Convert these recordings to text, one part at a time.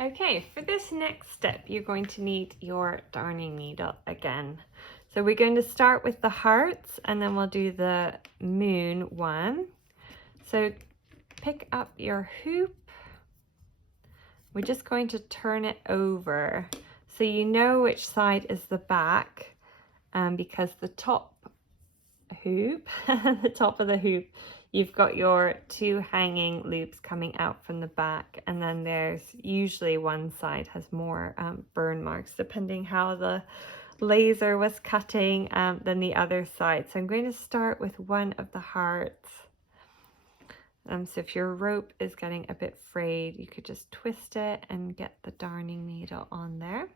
Okay, for this next step, you're going to need your darning needle again. So we're going to start with the hearts and then we'll do the moon one. So pick up your hoop. We're just going to turn it over so you know which side is the back, because the top hoop, the top of the hoop, you've got your two hanging loops coming out from the back, and then there's usually one side has more burn marks depending how the laser was cutting than the other side. So I'm going to start with one of the hearts. So if your rope is getting a bit frayed, you could just twist it and get the darning needle on there.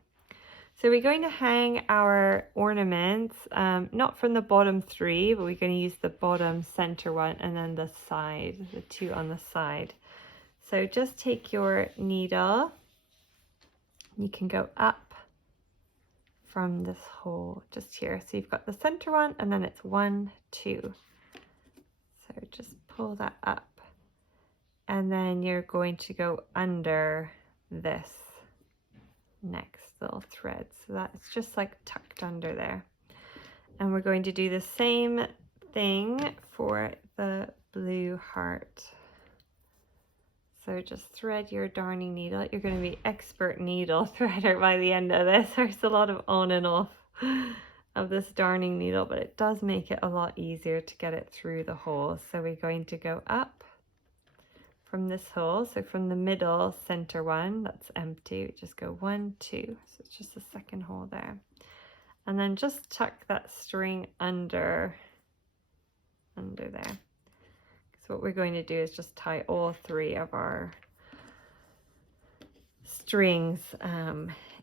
So we're going to hang our ornaments, not from the bottom three, but we're going to use the bottom center one and then the side, the two on the side. So just take your needle, you can go up from this hole just here. So you've got the center one and then it's 1, 2. So just pull that up and then you're going to go under this next little thread, so that's just like tucked under there. And we're going to do the same thing for the blue heart. So just thread your darning needle. You're going to be expert needle threader by the end of this. There's a lot of on and off of this darning needle, but it does make it a lot easier to get it through the hole. So we're going to go up from this hole, so from the middle center one that's empty, just go 1, 2, so it's just the second hole there, and then just tuck that string under there. So what we're going to do is just tie all 3 of our strings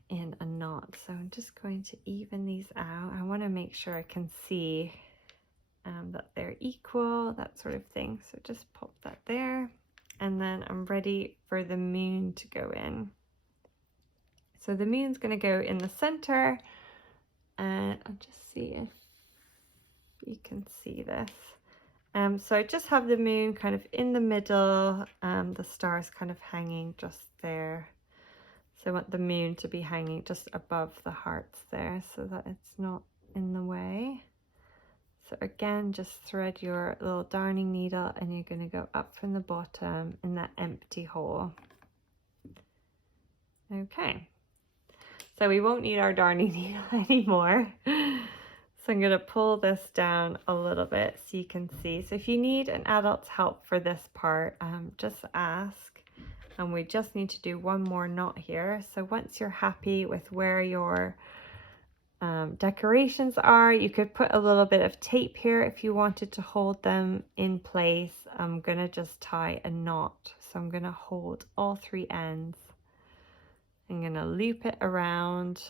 in a knot. So I'm just going to even these out. I want to make sure I can see that they're equal, that sort of thing. So just pop that there. And then I'm ready for the moon to go in. So the moon's going to go in the center, and I'll just see if you can see this. So I just have the moon kind of in the middle, the stars kind of hanging just there. So I want the moon to be hanging just above the hearts there so that it's not in the way. So again, just thread your little darning needle and you're going to go up from the bottom in that empty hole. Okay, so we won't need our darning needle anymore. So I'm going to pull this down a little bit so you can see. So if you need an adult's help for this part, just ask. And we just need to do one more knot here. So once you're happy with where your decorations are, you could put a little bit of tape here if you wanted to hold them in place. I'm gonna just tie a knot, so I'm gonna hold all 3 ends. I'm gonna loop it around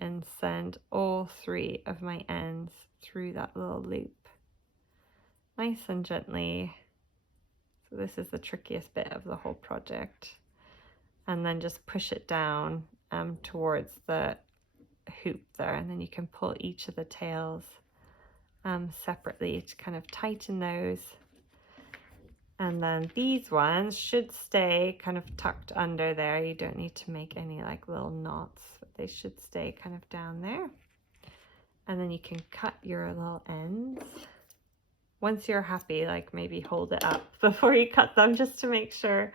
and send all 3 of my ends through that little loop, nice and gently. So this is the trickiest bit of the whole project, and then just push it down towards the hoop there, and then you can pull each of the tails separately to kind of tighten those. And then these ones should stay kind of tucked under there. You don't need to make any like little knots, but they should stay kind of down there. And then you can cut your little ends. Once you're happy, like maybe hold it up before you cut them just to make sure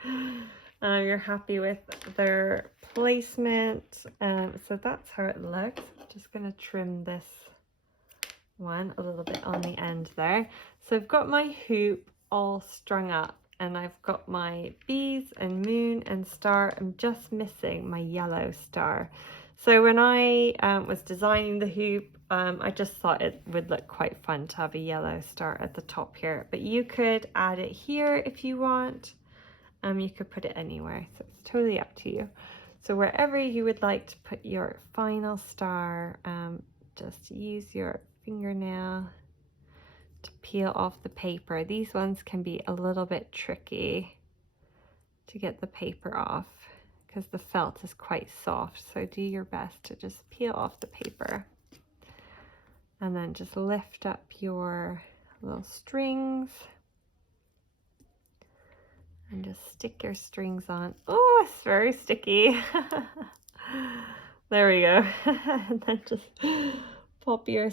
you're happy with their placement. So that's how it looks. I'm just going to trim this one a little bit on the end there. So I've got my hoop all strung up and I've got my bees and moon and star. I'm just missing my yellow star. So when I was designing the hoop, I just thought it would look quite fun to have a yellow star at the top here, but you could add it here if you want. You could put it anywhere, so it's totally up to you. So wherever you would like to put your final star, just use your fingernail to peel off the paper. These ones can be a little bit tricky to get the paper off because the felt is quite soft, so do your best to just peel off the paper. And then just lift up your little strings And just stick your strings on. Oh, it's very sticky. There we go. And then just pop your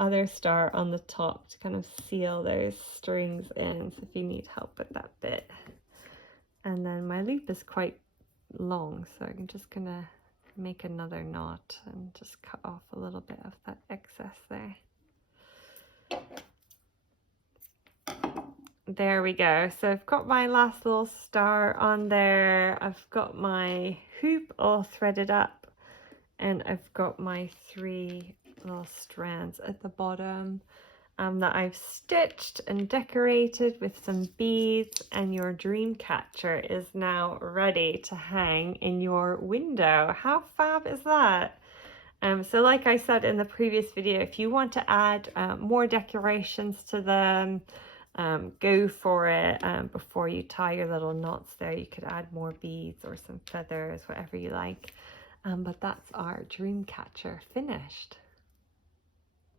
other star on the top to kind of seal those strings in, so if you need help with that bit. And then my loop is quite long, so I'm just gonna make another knot and just cut off a little bit of that excess there. There we go. So I've got my last little star on there. I've got my hoop all threaded up, and I've got my 3 little strands at the bottom that I've stitched and decorated with some beads, and your dream catcher is now ready to hang in your window. How fab is that? So like I said in the previous video, if you want to add more decorations to them, go for it. Before you tie your little knots there, you could add more beads or some feathers, whatever you like. But that's our dream catcher finished.